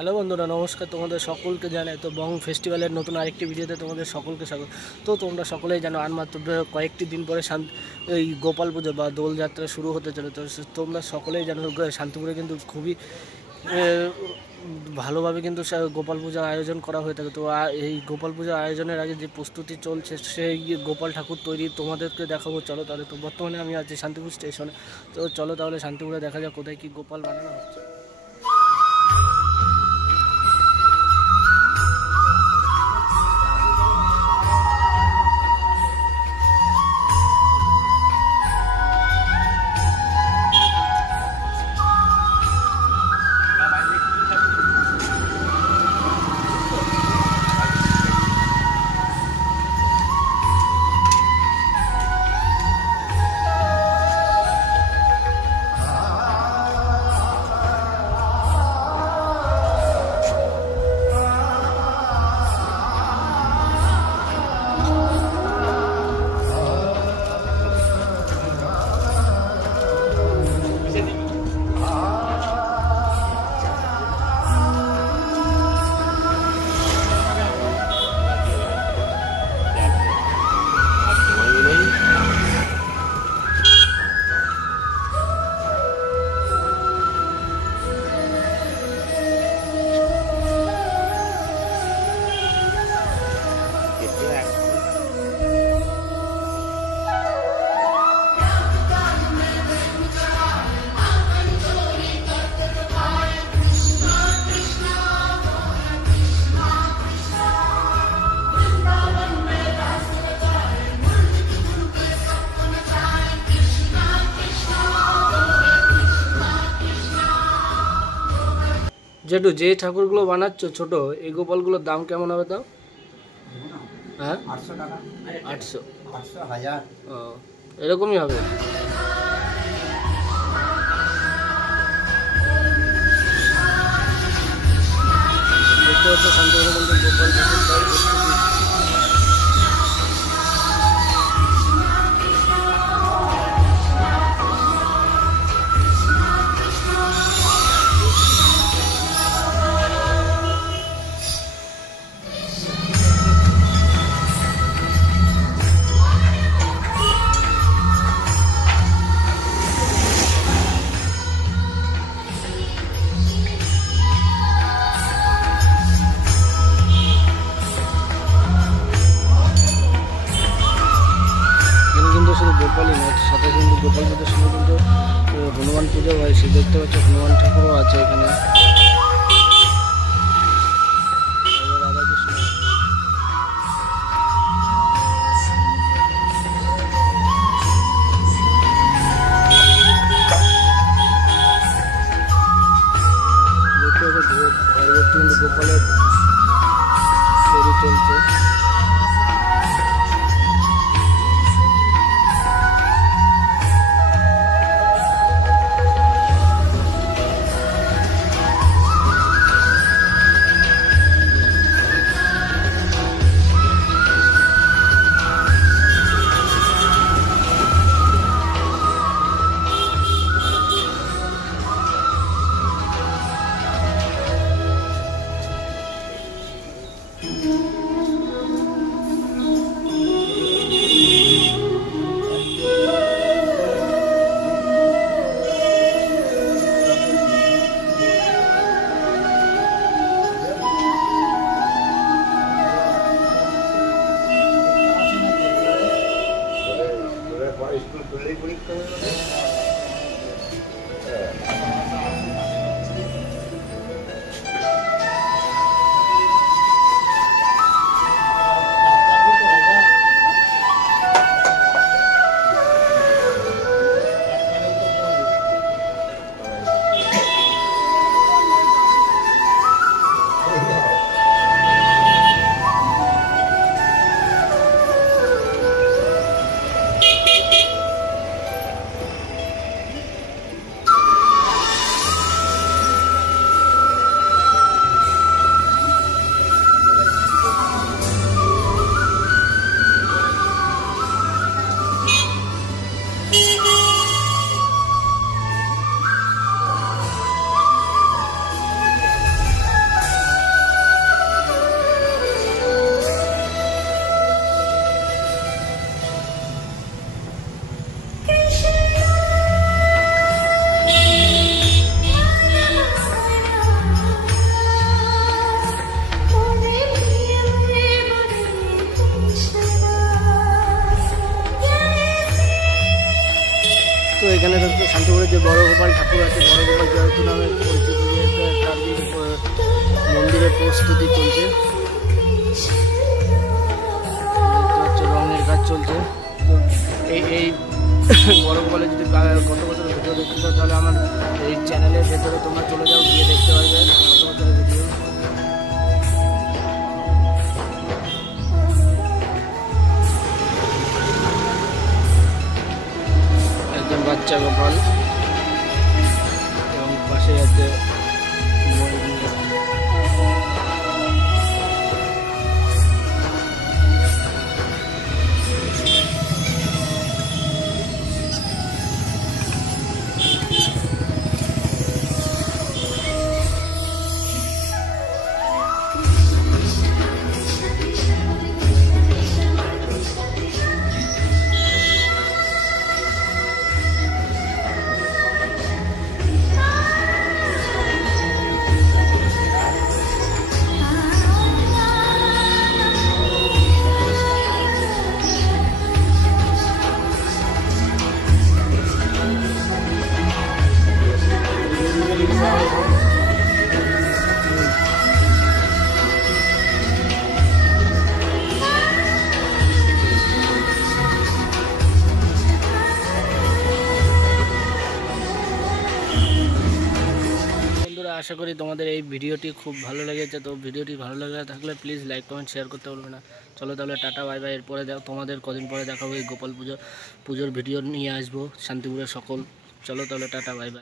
হ্যালো বন্ধুরা, নমস্কার। তোমাদের সকলকে জানাই তো বং ফেস্টিভ্যালের নতুন আরেকটি ভিডিওতে তোমাদের সকলকে স্বাগত। তো তোমরা সকলেই জানো আর মাত্র কয়েকটি দিন পরে এই গোপাল পুজো বা দোলযাত্রা শুরু হতে চলে। তো তোমরা সকলেই জানো শান্তিপুরে কিন্তু খুবই ভালোভাবে কিন্তু গোপাল পূজার আয়োজন করা হয়ে থাকে। তো এই গোপাল পূজার আয়োজনের আগে যে প্রস্তুতি চলছে সেই গোপাল ঠাকুর তৈরি তোমাদেরকে দেখাবো। চলো তাহলে। তো বর্তমানে আমি আছি শান্তিপুর স্টেশনে। তো চলো তাহলে শান্তিপুরে দেখা যাক কোথায় কী গোপাল বানানো হচ্ছে। যেটু যে ঠাকুরগুলো বানাচ্ছ ছোট, এই গোপালগুলোর দাম কেমন হবে তাও? হ্যাঁ, 800 টাকা। 800, 1000। ও, এরকমই হবে। দেখতে হচ্ছে শান্তিপুরের মধ্যে গোপাল শুধু গোপালই নয়, সাথে কিন্তু গোপাল পুজোর সময় কিন্তু হনুমান পুজো হয়। সে দেখতে পাচ্ছ হনুমান ঠাকুরও আছে এখানে। দেখতে পাচ্ছ ঘরে কিন্তু গোপালের তৈরি চলছে। শান্তিপুরের যে বড় গোপাল ঠাকুর আছে, বড় গোপাল জয়তু নামে পরিচিত, যে তার মন্দিরের প্রস্তুতি চলছে। দেখতে পাচ্ছ রঙের কাজ চলছে। তো এই বড় গোপালের যদি গত বছরের ভিডিও দেখতে চাও তাহলে আমার এই চ্যানেলের ভেতরে তোমরা চলে যাও, গিয়ে দেখতে পারবে গত বছরের ভিডিও। একজন বাচ্চা গোপাল এবং পাশে আছে বন্ধুরা। আশা করি তোমাদের এই ভিডিওটি খুব ভালো লেগেছে। তো ভিডিওটি ভালো লেগে থাকলে প্লিজ লাইক কমেন্ট শেয়ার করতে বলবে না। চলো তাহলে টাটা বাই বাই। এরপরে তোমাদের কদিন পরে দেখাবো এই গোপাল পুজোর ভিডিও নিয়ে আসবো শান্তিপুরের সকল। চলো তাহলে টাটা বাই বাই।